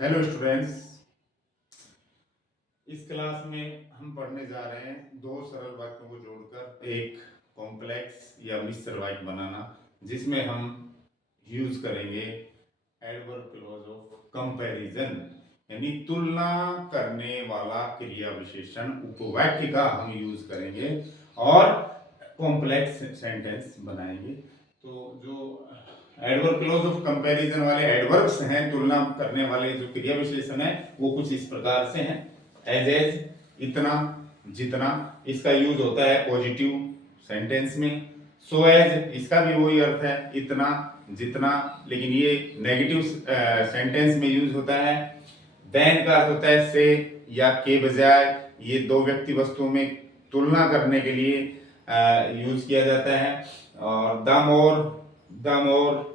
Hello students, इस class में हम पढ़ने जा रहे हैं दो सरल वाक्यों को जोड़कर एक कॉम्प्लेक्स या मिश्र वाक्य बनाना, जिसमें हम यूज करेंगे एडवर्ब क्लॉज ऑफ कंपैरिजन, यानी तुलना करने वाला क्रिया विशेषण उपवाक्य का हम यूज करेंगे और कॉम्प्लेक्स सेंटेंस बनाएंगे। तो जो एडवर्ब क्लॉज ऑफ कंपैरिजन वाले एडवर्ब्स हैं, तुलना करने वाले जो क्रिया विशेषण है, वो कुछ इस प्रकार से हैं। एज, इतना, जितना, इसका यूज होता है पॉजिटिव सेंटेंस में। सो एज, इसका भी वही अर्थ है, इतना, जितना, लेकिन ये नेगेटिव सेंटेंस में यूज होता है। देन का अर्थ होता है से या के बजाय, ये दो व्यक्ति वस्तुओं में तुलना करने के लिए यूज किया जाता है। और द मोर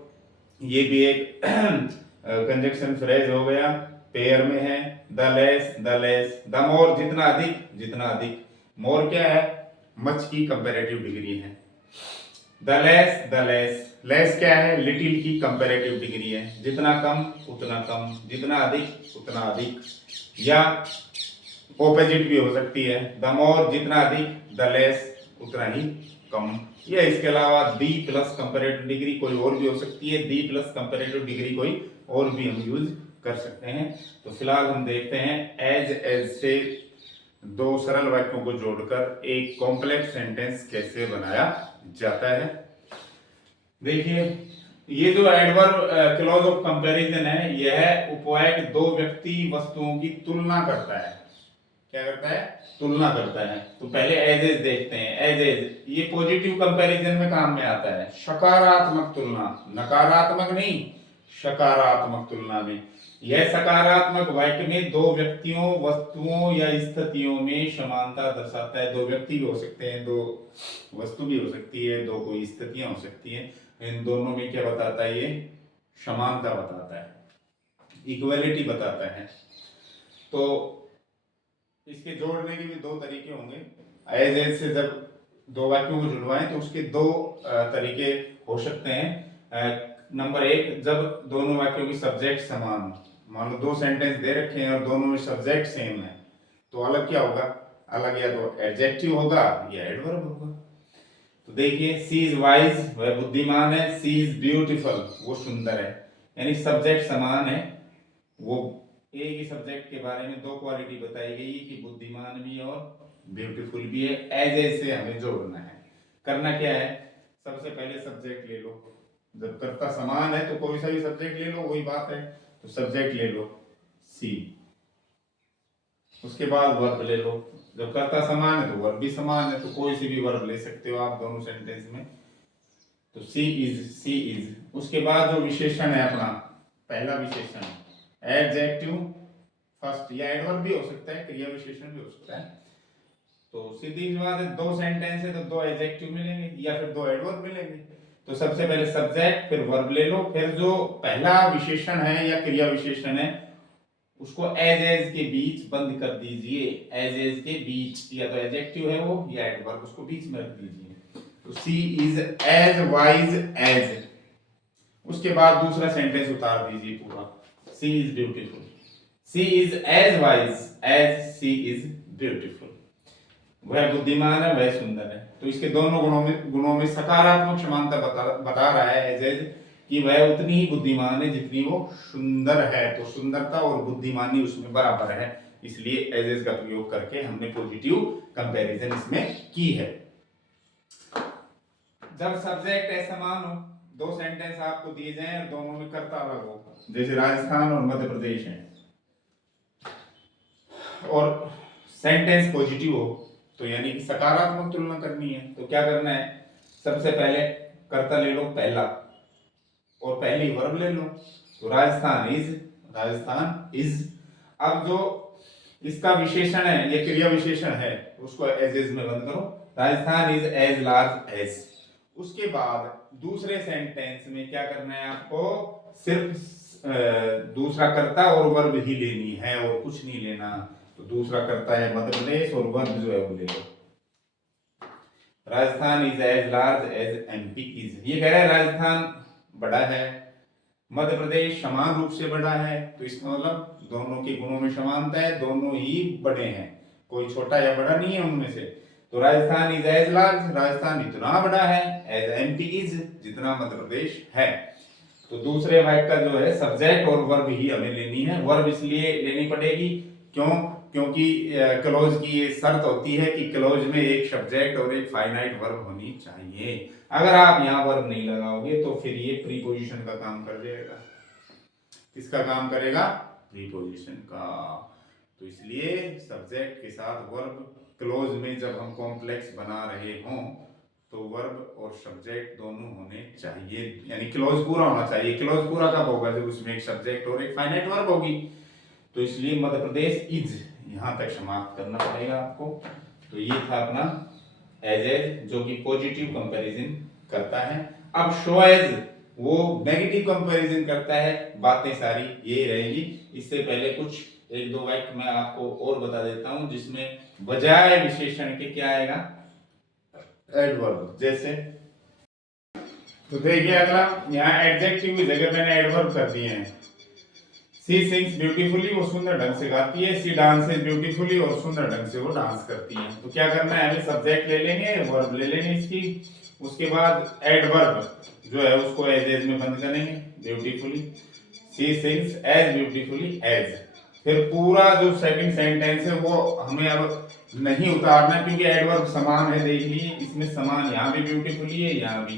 ये भी एक कंजक्शन फ्रेज हो गया, पेयर में है। द लेस, द मोर जितना अधिक। मोर क्या है? मच की कंपैरेटिव डिग्री है। द लेस क्या है? लिटिल की कंपैरेटिव डिग्री है। जितना कम उतना कम, जितना अधिक उतना अधिक, या ऑपोजिट भी हो सकती है। द मोर जितना अधिक, द लेस उतना ही कम, या इसके अलावा दी प्लस कंपैरेटिव डिग्री कोई और भी हो सकती है। दी प्लस कंपैरेटिव डिग्री कोई और भी हम यूज कर सकते हैं। तो फिलहाल हम देखते हैं एज से दो सरल वाक्यों को जोड़कर एक कॉम्प्लेक्स सेंटेंस कैसे बनाया जाता है। देखिए, ये जो एडवर्ब क्लॉज ऑफ कंपैरिजन है, यह उपवाक्य दो व्यक्ति वस्तुओं की तुलना करता है। क्या करता है? तुलना करता है। तो पहले एज देखते हैं। एज ये पॉजिटिव कंपैरिजन में काम में आता है। सकारात्मक तुलना, नकारात्मक नहीं, सकारात्मक तुलना में। यह सकारात्मक वाक्य में दो व्यक्तियों, वस्तुओं या स्थितियों में समानता दर्शाता है। दो व्यक्ति भी हो सकते हैं, दो वस्तु भी हो सकती है, दो कोई स्थितियां हो सकती हैं। इन दोनों में क्या बताता है? ये समानता बताता है, इक्वलिटी बताता है। तो इसके जोड़ने के भी दो तरीके होंगे। एज से जब दो वाक्यों को जुड़वाएं तो उसके दो तरीके हो सकते हैं। नंबर एक, जब दोनों वाक्यों की सब्जेक्ट समान हो। मान लो दो सेंटेंस दे रखे हैं और दोनों में सब्जेक्ट सेम है, तो अलग क्या होगा? अलग या तो एडजेक्टिव होगा या एडवर्ब होगा। तो देखिए, सी इज वाइज, वह बुद्धिमान है। सी इज ब्यूटीफुल, वो सुंदर है। यानी सब्जेक्ट समान है। वो एक ही सब्जेक्ट के बारे में दो क्वालिटी बताई गई कि बुद्धिमान भी और ब्यूटीफुल भी है। एज से हमें जोड़ना है। करना क्या है? सबसे पहले सब्जेक्ट ले लो। जब कर्ता समान है तो कोई सा भी सब्जेक्ट ले लो, वही बात है। तो सब्जेक्ट ले लो सी, उसके बाद वर्ब ले लो। जब कर्ता समान है तो वर्ब भी समान है, तो कोई सी भी वर्ब ले सकते हो आप दोनों सेंटेंस में। तो सी इज। उसके बाद जो विशेषण है अपना, पहला विशेषण एडजेक्टिव फर्स्ट, या एडवर्ब भी हो सकता है, क्रिया विशेषण भी हो सकता है। तो सीधी सी बात है, दो सेंटेंस है तो दो एडजेक्टिव मिलेंगे या फिर दो एडवर्ब मिलेंगे। तो सबसे पहले सब्जेक्ट, फिर वर्ब ले लो, फिर जो पहला विशेषण है या क्रिया विशेषण है उसको एज के बीच बंद कर दीजिए। एज के बीच, या तो एडजेक्टिव है वो या एडवर्ब, उसको बीच में रख दीजिए। तो she is as wise as. उसके बाद दूसरा सेंटेंस उतार दीजिए पूरा, she is beautiful. She is as wise as she is beautiful. वह बुद्धिमान है, वह सुंदर है। तो इसके दोनों गुणों में सकारात्मक समानता बता रहा है एज कि वह उतनी ही बुद्धिमान है जितनी वो सुंदर है। तो सुंदरता और बुद्धिमानी उसमें बराबर है, इसलिए एज का प्रयोग करके हमने पॉजिटिव कंपैरिजन इसमें की है। जब सब्जेक्ट असमान हो, दो सेंटेंस आपको दिए जाएं और दोनों में कर्ता अलग हो, जैसे राजस्थान और मध्य प्रदेश है, और सेंटेंस पॉजिटिव हो, तो यानी कि सकारात्मक तुलना करनी है। तो क्या करना है? सबसे पहले कर्ता ले लो पहला और पहली वर्ब ले लो। तो राजस्थान इज। अब जो इसका विशेषण है, ये क्रिया विशेषण है, उसको एज में बंद करो। Rajasthan is as large as. उसके बाद दूसरे सेंटेंस में क्या करना है आपको? सिर्फ दूसरा कर्ता और वर्ब ही लेनी है और कुछ नहीं लेना। तो दूसरा कर्ता है मध्य प्रदेश और वर्ब जो है वो ले लो। Rajasthan is as large as MP is. ये कह रहा है राजस्थान बड़ा है, मध्य प्रदेश समान रूप से बढ़ा है, तो इसका मतलब दोनों के गुणों में समानता है, दोनों ही बड़े हैं, कोई छोटा या बड़ा नहीं है उनमें से। तो Rajasthan is as large, Rajasthan इतना बड़ा है एज एमपी इज, जितना मध्य प्रदेश है। तो दूसरे वाक्य का जो है सब्जेक्ट और वर्ब ही हमें लेनी है। वर्ब इसलिए लेनी पड़ेगी क्यों, क्योंकि क्लोज की ये शर्त होती है कि क्लोज में एक सब्जेक्ट और एक फाइनाइट वर्ब होनी चाहिए। अगर आप यहाँ वर्ब नहीं लगाओगे तो फिर ये प्रीपोजिशन का काम कर जाएगा। किसका काम करेगा? प्रीपोजिशन का। तो इसलिए सब्जेक्ट के साथ वर्ब क्लोज में जब हम कॉम्प्लेक्स बना रहे हों तो वर्ब और सब्जेक्ट दोनों होने चाहिए, यानी क्लोज पूरा होना चाहिए। क्लोज पूरा कब होगा? जब उसमें एक सब्जेक्ट और एक फाइनाइट वर्ब होगी। तो इसलिए मध्य प्रदेश इज यहां तक समाप्त करना पड़ेगा आपको। तो ये था अपना एज एज, जो कि पॉजिटिव कंपैरिजन करता है। अब शो एज वो नेगेटिव कंपैरिजन करता है। बातें सारी ये रहेगी। इससे पहले कुछ एक दो वाक्य मैं आपको और बता देता हूं जिसमें बजाय विशेषण के क्या आएगा? एडवर्ब। जैसे तो देखिए अगला, यहाँ एडजेक्टिव की जगह मैंने एडवर्ब कर दिए हैं। सी सिंग्स ब्यूटीफुली, वो सुंदर ढंग से गाती है। सी डांसेस ब्यूटीफुली, और सुंदर ढंग से वो डांस करती है। तो क्या करना है? हमें सब्जेक्ट ले लेंगे, वर्ब ले लेंगे इसकी, उसके बाद एडवर्ब जो है उसको एज में बंद करेंगे। ब्यूटीफुली, सी सिंग्स एज ब्यूटीफुली एज। फिर पूरा जो सेकंड सेंटेंस है वो हमें अब नहीं उतारना, क्योंकि एडवर्ब समान है। देख लीजिए इसमें समान, यहाँ भी ब्यूटीफुली है, यहाँ भी।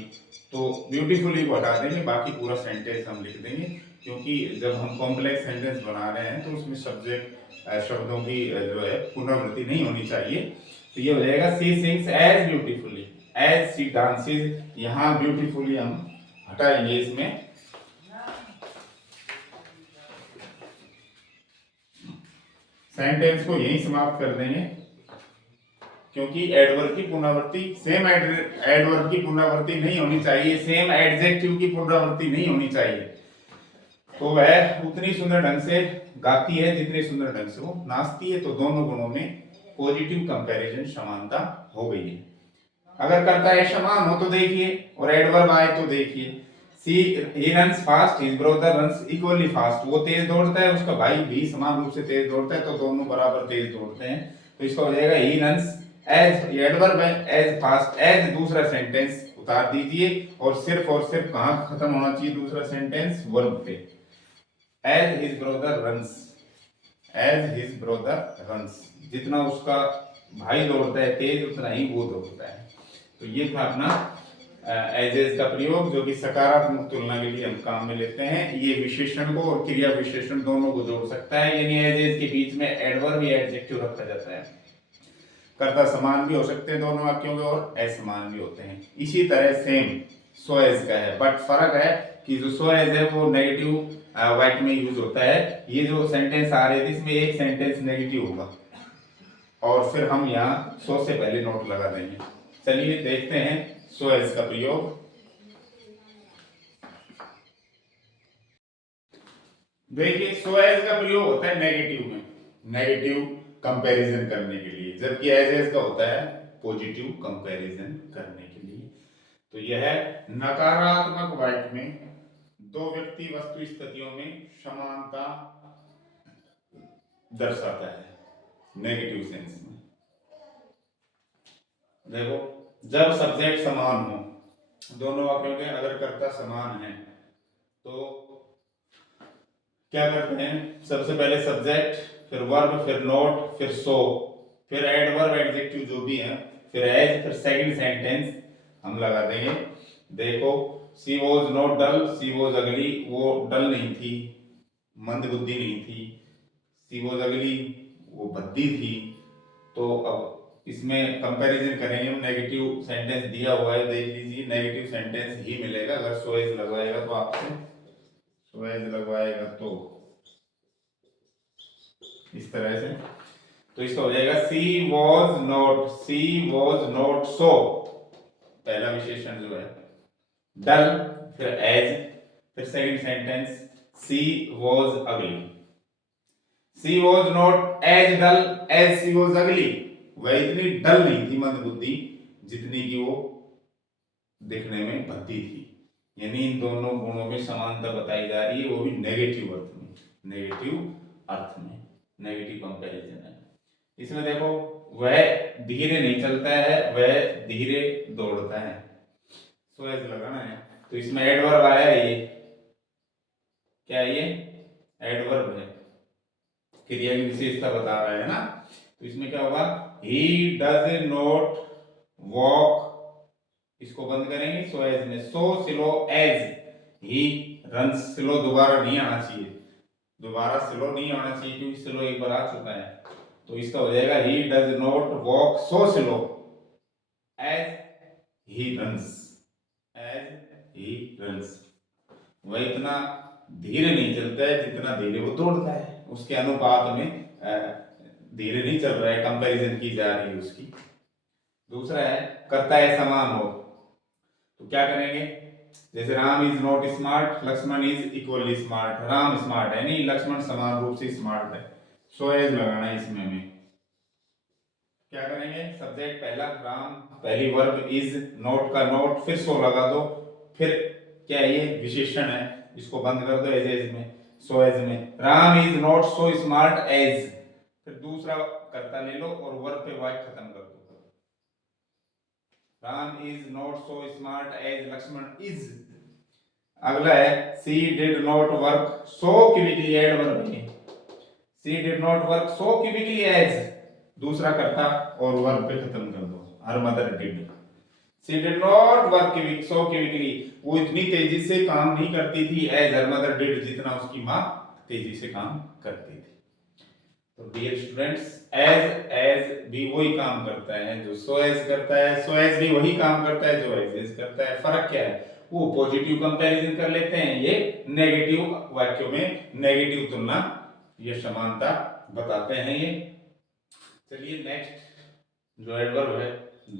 तो ब्यूटीफुली को हटा देंगे, बाकी पूरा सेंटेंस हम लिख देंगे, क्योंकि जब हम कॉम्प्लेक्स सेंटेंस बना रहे हैं तो उसमें सब्जेक्ट शब्दों की जो है पुनरावृत्ति नहीं होनी चाहिए। तो ये हो जाएगा सी सिंग्स एज ब्यूटीफुली एज सी डांसेस। यहाँ ब्यूटीफुली हम हटाएंगे, इसमें सेंटेंस को यहीं समाप्त कर देंगे, क्योंकि एडवर्ब की पुनरावृत्ति सेम एडवर्ब की पुनरावृत्ति नहीं होनी चाहिए, सेम एडजेक्टिव की पुनरावृत्ति नहीं होनी चाहिए। तो वह उतनी सुंदर ढंग से गाती है जितने सुंदर ढंग से वो नाचती है। तो दोनों गुणों में पॉजिटिव कंपैरिजन समानता हो गई है। अगर करता है समान हो तो देखिए, और एडवर्ब आए तो देखिए। he runs fast, his brother runs equally fast, वो तेज दौड़ता है, उसका भाई भी समान रूप से तेज दौड़ता है, तो दोनों बराबर तेज दौड़ते हैं। तो इसका हो जाएगा he runs as, ये एडवर्ब है, as fast as दूसरा सेंटेंस उतार दीजिए, और सिर्फ कहां खत्म होना चाहिए दूसरा सेंटेंस? वर्ब पे। as his brother runs, as his brother runs, जितना उसका भाई दौड़ता है तेज उतना ही वो दौड़ता है। तो ये था अपना एजेस का प्रयोग, जो कि सकारात्मक तुलना के लिए हम काम में लेते हैं। ये विशेषण को और क्रिया विशेषण दोनों को जोड़ सकता है, यानी एजेस के बीच में एडवर्ब या एडजेक्टिव रखा जाता है। कर्ता समान भी हो सकते हैं दोनों वाक्यों के, और असमान भी होते हैं। इसी तरह सेम सो एज का है, बट फर्क है कि जो सो एज है वो नेगेटिव वाक्य में यूज होता है। ये जो सेंटेंस आ रहे थे इसमें एक सेंटेंस नेगेटिव होगा, और फिर हम यहाँ सो से पहले नोट लगा देंगे। चलिए देखते हैं सो एज का प्रयोग। देखिए सो एज का प्रयोग होता है नेगेटिव में, नेगेटिव कंपैरिजन करने के लिए, जबकि एज का होता है पॉजिटिव कंपैरिजन करने के लिए। तो यह नकारात्मक वाक्य में दो व्यक्ति वस्तु स्थितियों में समानता दर्शाता है, नेगेटिव सेंस में। देखो जब सब्जेक्ट समान हो, दोनों वाक्यों के अगर कर्ता समान है तो क्या करते हैं? सबसे पहले सब्जेक्ट, फिर वर्ब, फिर नोट, फिर सो, फिर एडवर्ब एडजेक्टिव जो भी है, फिर एज, फिर सेकंड सेंटेंस हम लगा देंगे। देखो she was not dull, she was ugly, वो डल नहीं थी, मंदबुद्धि नहीं थी। सी वॉज अगली, वो भद्दी थी। तो अब इसमें कंपैरिजन करेंगे हम, नेगेटिव सेंटेंस दिया हुआ है, देख लीजिए नेगेटिव सेंटेंस ही मिलेगा अगर सो एज लगवाएगा तो आपसे, सो एज लगवाएगा तो इस तरह से। तो इसका हो जाएगा सी वॉज नॉट सो, पहला विशेषण जो है डल, फिर एज, फिर second sentence she was ugly. She was not as dull as she was ugly, वह इतनी डल नहीं थी, मंदबुद्धि, जितनी की वो दिखने में भद्दी थी। यानी इन दोनों गुणों में समानता बताई जा रही है, वो भी नेगेटिव अर्थ में, नेगेटिव अर्थ में, नेगेटिव कंपैरिजन है। इसमें देखो वह धीरे नहीं चलता है, वह धीरे दौड़ता है, सो एज लगाना है। तो इसमें एडवर्ब आया है, ये क्या है, ये एडवर्ब है, क्रिया की विशेषता बता रहा है ना। तो इसमें क्या होगा, ही डज नॉट वॉक, इसको बंद करेंगे सो एज में, so slow as he runs, slow दोबारा नहीं आना चाहिए, दोबारा स्लो नहीं आना चाहिए क्योंकि स्लो एक बार आ चुका है। तो इसका हो जाएगा he does not walk so slow as he runs, as he runs, वह इतना धीरे नहीं चलता है जितना धीरे वो दौड़ता है, उसके अनुपात में धीरे नहीं चल रहा है, कंपैरिजन की जा रही है उसकी। दूसरा है करता है समान हो, तो क्या करेंगे, जैसे Ram is not smart, Lakshman is equally smart, Ram smart है नहीं, लक्ष्मण समान रूप से स्मार्ट है, सो एज लगाना है इसमें में। क्या करेंगे, सब्जेक्ट पहला राम, पहली वर्ब इज, नोट का नोट, फिर सो लगा दो, फिर क्या है, ये विशेषण है, इसको बंद कर दो एज में, सो एज में, Ram is not so smart as, फिर दूसरा कर्ता ले लो और वर्ब पे वाई खत्म कर दो, Ram is not so smart as Lakshman is. अगला है she did not work so quickly, adverb है, she did not work so quickly as, दूसरा कर्ता और वर्ब पे खत्म कर दो, her mother did, she did not work so quickly, वो इतनी तेजी से काम नहीं करती थी एज हर मदर डिड, जितना उसकी माँ तेजी से काम करती थी। तो डियर स्टूडेंट्स, एज भी वही काम करता है जो सो एज करता है, सो एज भी वही काम करता है जो एज करता है, फर्क क्या है, वो पॉजिटिव कंपैरिजन कर लेते हैं, ये नेगेटिव वाक्यों में नेगेटिव तुलना, ये समानता बताते हैं ये। चलिए नेक्स्ट जो एडवर्ब है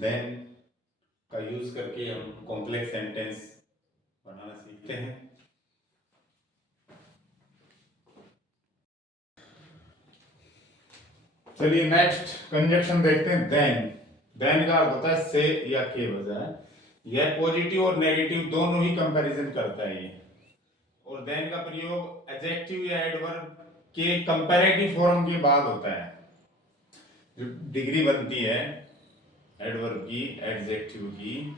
देन का यूज करके हम कॉम्प्लेक्स सेंटेंस बनाना सीखते हैं। चलिए नेक्स्ट कंजक्शन देखते हैं, देन। देन का अर्थ होता है से या के बजाय, यह पॉजिटिव और नेगेटिव दोनों ही कंपैरिजन करता है ये, और देन का प्रयोग एडजेक्टिव या एडवर्ब के कंपैरेटिव फॉर्म के बाद होता है, जो डिग्री बनती है एडवर्ब की, एडजेक्टिव की,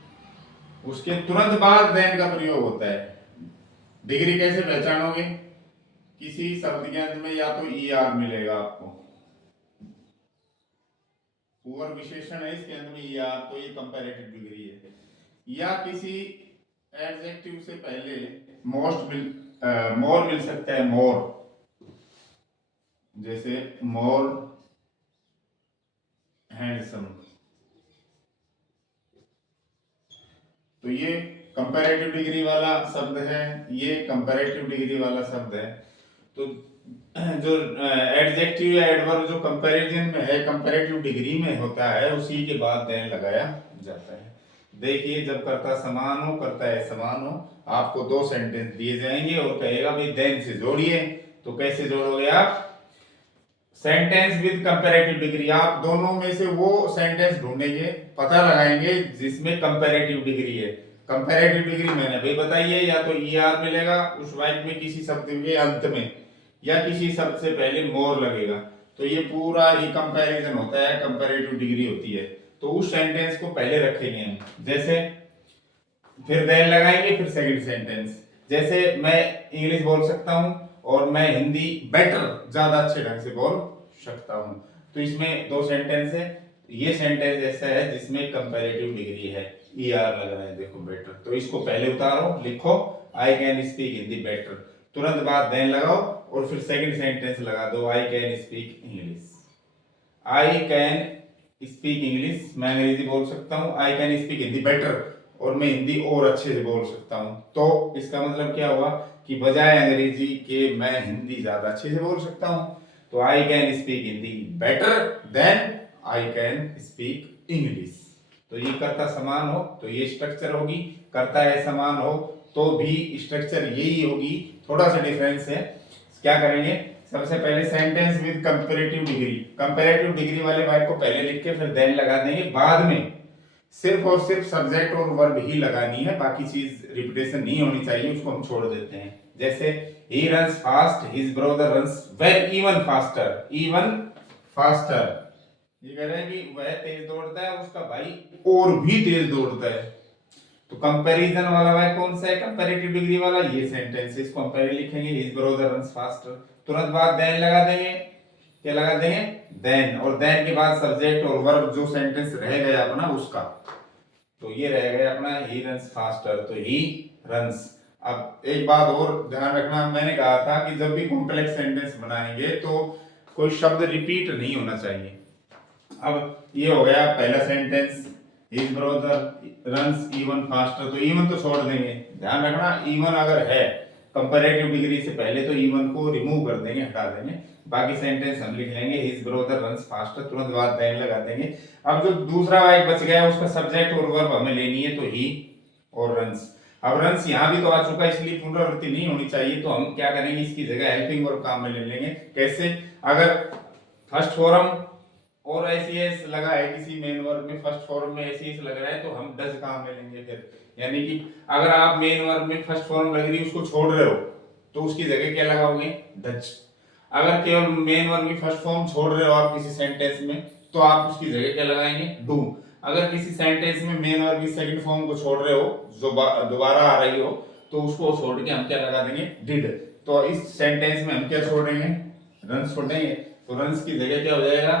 उसके तुरंत बाद देन का प्रयोग होता है। डिग्री कैसे पहचानोगे, किसी शब्द के अंत में या तो ई आर मिलेगा आपको, पूर्व विशेषण है इसके अंत में ई आर, तो ये कंपैरेटिव डिग्री है, या किसी एडजेक्टिव से पहले मोर मिल सकता है, मोर, जैसे मोर हैंडसम, तो ये कंपैरेटिव डिग्री वाला शब्द है, ये कंपैरेटिव डिग्री वाला शब्द है। तो जो एडजेक्टिव या एडवर्ब जो कंपैरिजन में है, कंपैरेटिव डिग्री में होता है, उसी के बाद देन लगाया जाता है। देखिए जब कर्ता समान हो, कर्ता है समान हो, आपको दो सेंटेंस दिए जाएंगे और कहेगा भाई देन से जोड़िए, तो कैसे जोड़ोगे आप, सेंटेंस विद कंपैरेटिव डिग्री, आप दोनों में से वो सेंटेंस ढूंढेंगे, पता लगाएंगे जिसमें कंपैरेटिव डिग्री है। कंपैरेटिव डिग्री मैंने भी बताई है, या तो ई आर मिलेगा उस वाक्य में किसी शब्द के अंत में, या किसी शब्द से पहले मोर लगेगा, तो ये पूरा ही कंपैरिजन होता है, कंपैरेटिव डिग्री होती है। तो उस सेंटेंस को पहले रखेंगे हम, जैसे फिर देन लगाएंगे, फिर सेकंड सेंटेंस, जैसे मैं इंग्लिश बोल सकता हूं और मैं हिंदी बेटर, ज्यादा अच्छे ढंग से बोल सकता हूं, तो इसमें दो सेंटेंस है, ये सेंटेंस ऐसा है जिसमें कंपैरेटिव डिग्री है, ई आर लग रहा है, देखो बेटर, तो इसको पहले उतारो, लिखो आई कैन स्पीक हिंदी बेटर, तुरंत बाद देन लगाओ और फिर सेकंड सेंटेंस लगा दो, आई can speak English, I can speak English, मैं अंग्रेजी बोल सकता हूँ, आई कैन स्पीक हिंदी बेटर, और मैं हिंदी और अच्छे से बोल सकता हूँ, तो इसका मतलब क्या हुआ कि बजाय अंग्रेजी के मैं हिंदी ज्यादा अच्छे से बोल सकता हूँ, तो I can speak Hindi better than I can speak English. तो ये कर्ता समान हो तो ये स्ट्रक्चर होगी, कर्ता है समान हो तो भी स्ट्रक्चर यही होगी, थोड़ा सा डिफरेंस है। क्या करेंगे, सबसे पहले sentence with comparative degree, comparative degree वाले वाक्य को पहले लिख के फिर देन लगा देंगे, बाद में सिर्फ और सिर्फ सब्जेक्ट और वर्ब ही लगानी है, बाकी चीज रिपीटेशन नहीं होनी चाहिए, उसको हम छोड़ देते हैं। जैसे he runs fast, his brother runs well even faster, even faster, ये कह रहे हैं कि वह तेज दौड़ता है, उसका भाई और भी तेज दौड़ता है। तो कंपैरिजन वाला वाक्य कौन सा है, कंपैरेटिव डिग्री वाला, ये सेंटेंस, इसको हम पहले लिखेंगे हिज ब्रदर रन्स फास्टर, तुरंत बाद देन लगा देंगे, क्या लगा देंगे, देन, और देन के बाद सब्जेक्ट और वर्ब, जो सेंटेंस रह गया अपना उसका, तो ये रह गया अपना ही रन्स फास्टर, तो ही रन्स। अब एक बात और ध्यान रखना, मैंने कहा था कि जब भी कॉम्प्लेक्स सेंटेंस बनाएंगे तो कोई शब्द रिपीट नहीं होना चाहिए। अब ये हो गया पहला sentence, his brother runs even faster, तो इवन तो छोड़ देंगे, ध्यान रखना इवन अगर है कंपैरेटिव डिग्री से पहले तो इवन को रिमूव कर देंगे, हटा देंगे, बाकी सेंटेंस हम लिख लेंगे हिज ब्रदर रन्स फास्टर, तुरंत बाद देन लगा देंगे। अब जो दूसरा वाक्य बच गया उसका सब्जेक्ट और वर्ब हमें लेनी है, तो ही और रन्स। अब रन्स यहाँ भी तो आ चुका है, इसलिए पुनरावृत्ति नहीं होनी चाहिए, तो हम क्या करेंगे, इसकी जगह हेल्पिंग वर्ब काम में ले लेंगे। कैसे, अगर फर्स्ट फॉर्म और एस लगा है किसी मेन वर्ब में, फर्स्ट फॉर्म में एस लग रहा है, तो हम डज काम में लेंगे फिर। यानी कि अगर आप मेन वर्ब में फर्स्ट फॉर्म लग रही है उसको छोड़ रहे हो तो उसकी जगह क्या लगाओगे, डज। अगर केवल मेन वर्ब की फर्स्ट फॉर्म छोड़ रहे हो आप किसी सेंटेंस में, तो आप उसकी जगह क्या लगाएंगे, डू। अगर किसी सेंटेंस में मेन वर्ब की सेकंड फॉर्म को छोड़ रहे हो, जो दोबारा आ रही हो, तो उसको छोड़ के हम क्या लगा देंगे, डिड। तो इस सेंटेंस में हम क्या छोड़ेंगे, रन छोड़ देंगे, तो रन्स की जगह क्या हो जाएगा,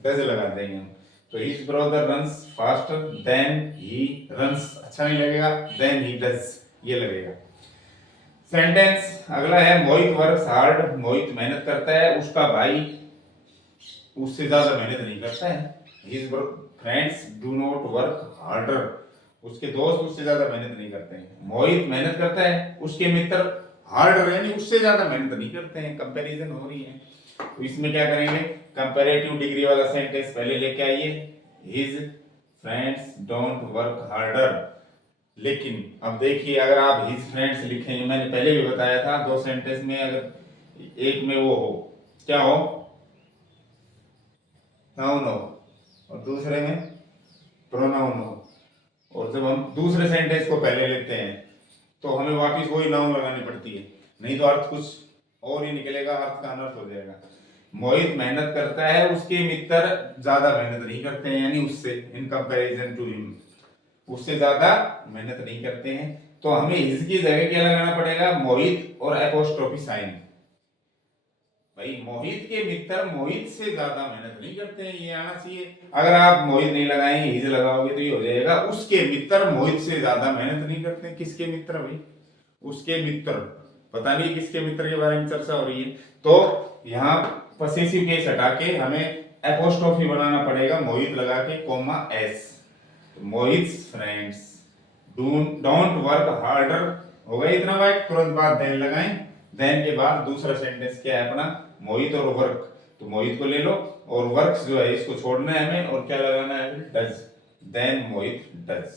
डज लगा देंगे हम। तो his brother runs faster than he runs, अच्छा नहीं लगेगा, देन ही डज ये लगेगा। सेंटेंस अगला है, मोहित वर्क्स हार्ड, मोहित मेहनत करता है, उसका भाई उससे ज्यादा मेहनत नहीं करता है। His friends do not work harder, उसके दोस्त उससे ज्यादा मेहनत नहीं करते हैं। मोहित मेहनत करता है, उसके मित्र हार्डर यानी उससे ज्यादा मेहनत नहीं करते हैं, कंपैरिजन हो रही है। तो इसमें क्या करेंगे, कंपैरेटिव डिग्री वाला सेंटेंस पहले लेके आइए, his friends don't work harder. लेकिन अब देखिए, अगर आप हिज फ्रेंड्स लिखेंगे, मैंने पहले भी बताया था, दो सेंटेंस में अगर एक में वो हो, क्या हो, नाउन हो, और दूसरे में प्रोनाउन हो, और जब हम दूसरे सेंटेंस को पहले लेते हैं तो हमें वापस वही नाउन लगानी पड़ती है, नहीं तो अर्थ कुछ और ही निकलेगा, अर्थ का अनर्थ हो जाएगा। मोहित मेहनत करता है, उसके मित्र ज्यादा मेहनत नहीं करते हैं, यानी उससे, इन कंपैरिजन टू हिम, उससे ज्यादा मेहनत नहीं करते हैं। तो हमें हिज की जगह क्या लगाना पड़ेगा, मोहित और एपोस्ट्रोफी साइन। भाई मोहित के मित्र मोहित से ज्यादा मेहनत नहीं करते हैं, ये आना चाहिए। अगर आप मोहित नहीं लगाएंगे, हिज लगाओगे, तो ये हो जाएगा उसके मित्र मोहित से ज्यादा मेहनत नहीं करते। किसके मित्र भाई, उसके मित्र, पता नहीं किसके मित्र के बारे में चर्चा हो रही है। तो यहाँ पसेसिव केस हटा के हमें एपोस्ट्रोफी बनाना पड़ेगा, मोहित लगा के comma S, Mohit friends don't work harder, हो गया इतना वाक्य। तुरंत बाद देन लगाएं, देन के बाद दूसरा सेंटेंस क्या है अपना, मोहित और वर्क, तो मोहित को ले लो, और वर्क्स जो है इसको छोड़ना है हमें, और क्या लगाना है, डज, देन मोहित डज।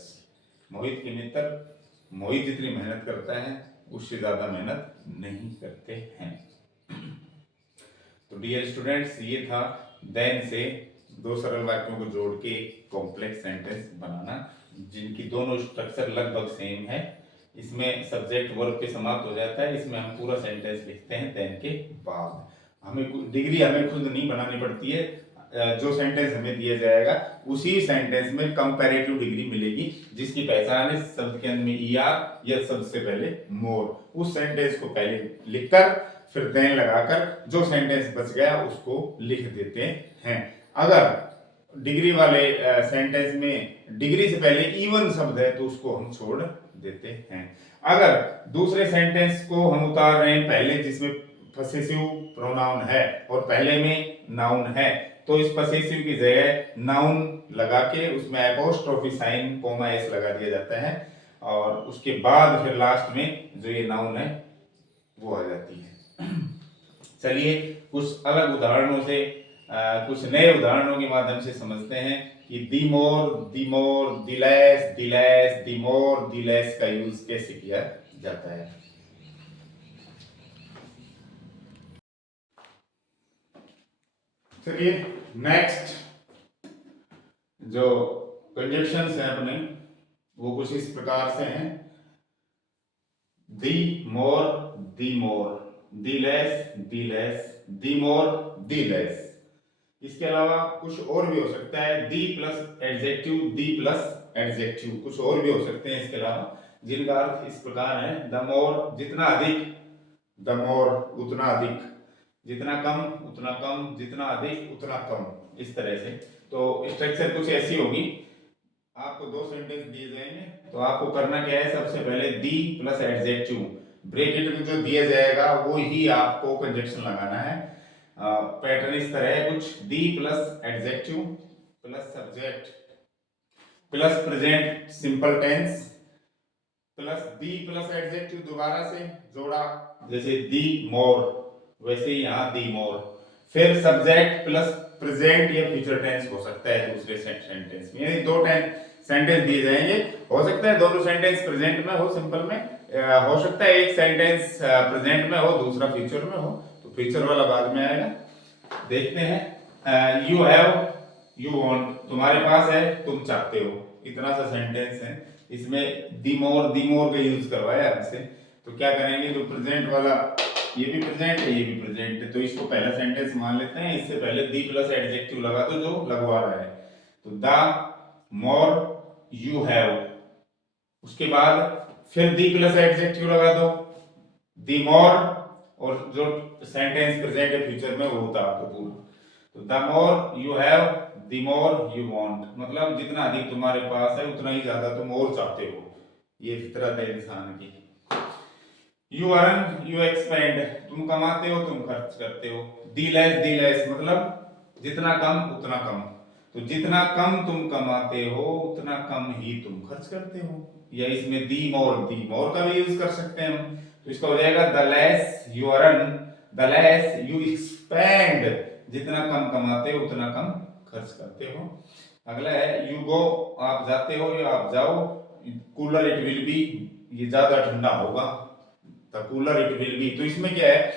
मोहित के मित्र मोहित जितनी मेहनत करता है उससे ज्यादा मेहनत नहीं करते हैं। तो डियर स्टूडेंट्स, ये था देन से दो सरल वाक्यों को जोड़ के कॉम्प्लेक्स सेंटेंस बनाना, जिनकी दोनों स्ट्रक्चर लगभग सेम है। इसमें सब्जेक्ट वर्ब पे समाप्त हो जाता है, इसमें हम पूरा सेंटेंस लिखते हैं देन के बाद। हमें डिग्री हमें खुद नहीं बनानी पड़ती है, जो सेंटेंस हमें दिया जाएगा उसी सेंटेंस में कंपैरेटिव डिग्री मिलेगी, जिसकी पहचान है शब्द के अंत में ईआर या शब्द से पहले मोर। उस सेंटेंस को पहले लिखकर फिर देन लगाकर जो सेंटेंस बच गया उसको लिख देते हैं। अगर डिग्री वाले सेंटेंस में डिग्री से पहले इवन शब्द है तो उसको हम छोड़ देते हैं। अगर दूसरे सेंटेंस को हम उतार रहे हैं पहले, जिसमें पसेसिव प्रोनाउन है और पहले में नाउन है, तो इस पसेसिव की जगह नाउन लगा के उसमें एपोस्ट्रोफी साइन कोमा एस लगा दिया जाता है, और उसके बाद फिर लास्ट में जो ये नाउन है वो आ जाती है। चलिए कुछ अलग उदाहरणों से, कुछ नए उदाहरणों के माध्यम से समझते हैं कि दी मोर, दी लेस, दी लेस का यूज कैसे किया जाता है। चलिए नेक्स्ट जो कंजक्शंस हैं अपने, वो कुछ इस प्रकार से हैं: दी मोर, दी मोर, दी लेस, दी लेस, दी मोर, दी लेस। इसके अलावा कुछ और भी हो सकता है, दी प्लस एडजेक्टिव, दी प्लस एडजेक्टिव, कुछ और भी हो सकते हैं इसके अलावा, जिनका अर्थ इस प्रकार है: द मोर जितना अधिक, द मोर उतना अधिक, जितना कम उतना कम, जितना अधिक उतना कम, इस तरह से। तो स्ट्रक्चर कुछ ऐसी होगी। आपको दो सेंटेंस दिए जाएंगे, तो आपको करना क्या है, सबसे पहले दी प्लस एडजेक्टिव ब्रैकेट में जो दिया जाएगा वो ही आपको कंजक्शन लगाना है। पैटर्न इस तरह है कुछ: the plus adjective plus subject plus present simple tense plus the plus adjective दोबारा से जोड़ा, जैसे दी मोर, वैसे ही यहाँ दी मोर। फिर सब्जेक्ट प्लस प्रेजेंट या फ्यूचर टेंस हो सकता है दूसरे सेंटेंस में, यानी दो सेंटेंस दिए जाएंगे। हो सकता है दोनों सेंटेंस प्रेजेंट में हो, सिंपल में, हो सकता है एक सेंटेंस प्रेजेंट में हो, दूसरा फ्यूचर में हो, तो फ्यूचर वाला बाद में आएगा। देखते हैं। यू हैव, यू वांट, तुम्हारे पास है, तुम चाहते हो, इतना सा सेंटेंस है। इसमें दी मोर का यूज करवाया हमसे, तो क्या करेंगे, जो प्रेजेंट वाला, ये भी प्रेजेंट है, ये भी प्रेजेंट है, तो इसको पहला सेंटेंस मान लेते हैं। इससे पहले दी प्लस एडजेक्टिव लगा दो जो लगवा रहा है, तो द मोर यू हैव, उसके बाद फिर दी प्लस एडजेक्टिव लगा दो, दी मोर, और जो सेंटेंस प्रेजेंट या फ्यूचर में वो उतार दो पूरा। तो the more you have, the more you want, मतलब जितना अधिक तुम्हारे पास है उतना ही ज्यादा तुम और चाहते हो। ये फितरत है इंसान की। यू अर्न, यू एक्सपेंड, तुम कमाते हो, तुम खर्च करते हो। दी लेस मतलब जितना कम उतना कम, तो जितना कम तुम कमाते हो उतना कम ही तुम खर्च करते हो। या इसमें दी मोर का भी यूज कर सकते हैं हम, तो इसका हो जाएगा the less you earn, the less you expand, जितना कम कमाते हो उतना कम खर्च करते हो। अगला है यू गो, आप जाते हो या आप जाओ। कूलर इट विल बी, ये ज्यादा ठंडा होगा, the cooler it will B. तो इसमें क्या है,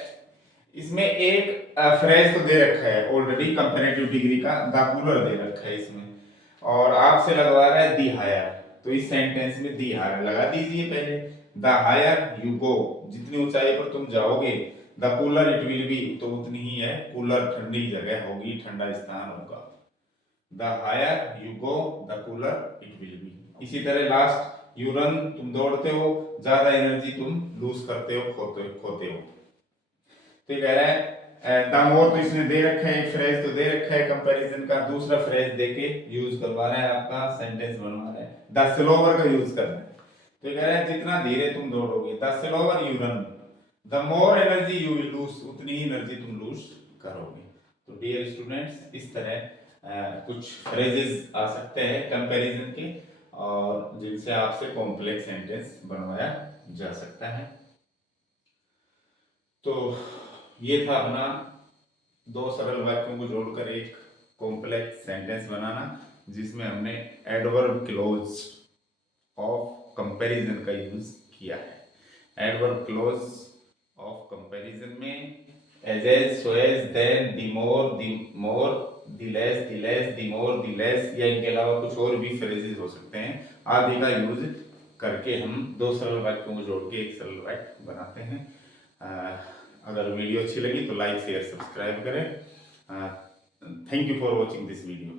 इसमें एक फ्रेज तो दे रखा है ऑलरेडी कंपैरेटिव डिग्री का, द कूलर दे रखा है इसमें, और आपसे लगवा रहा है दी हायर, तो इस सेंटेंस में दी हायर लगा दीजिए पहले। द हायर यू गो, जितनी ऊंचाई पर तुम जाओगे, the cooler it will B, तो उतनी ही है, कूलर ठंडी जगह होगी, ठंडा स्थान होगा। The higher you go the cooler it will be. इसी तरह लास्ट यू रन, तुम दौड़ते हो, ज्यादा एनर्जी तुम लूज करते हो, खोते हो। तो ये कह रहा है द मोर, तो इसने दे रखा है, एक फ्रेज तो दे रखा है कंपैरिजन का, दूसरा फ्रेज देके यूज करवा रहा है, आपका सेंटेंस बनवा रहा है। द स्लोवर का यूज कर रहा है, तो ये कह रहा है जितना धीरे तुम दौड़ोगे, the slower you run, the more energy you will lose, उतनी ही एनर्जी तुम लूज करोगे। तो डियर स्टूडेंट्स, इस तरह कुछ फ्रेजेस आ सकते हैं कंपैरिजन के, और जिनसे आपसे कॉम्प्लेक्स सेंटेंस बनवाया जा सकता है। तो ये था अपना दो सरल वाक्यों को जोड़कर एक कॉम्प्लेक्स सेंटेंस बनाना, जिसमें हमने एडवर्ब क्लोज ऑफ कंपैरिजन का यूज किया है। एडवर्ब क्लोज ऑफ कंपैरिजन में एज, सो एज, देन, दी मोर, दी लेस, दी मोर, दी लेस, या इनके अलावा कुछ और भी फ्रेजेस हो सकते हैं, आदि का यूज करके हम दो सरल वाक्यों को जोड़ के एक सरल वाक्य बनाते हैं। अगर वीडियो अच्छी लगी तो लाइक शेयर सब्सक्राइब करें। Thank you for watching this video.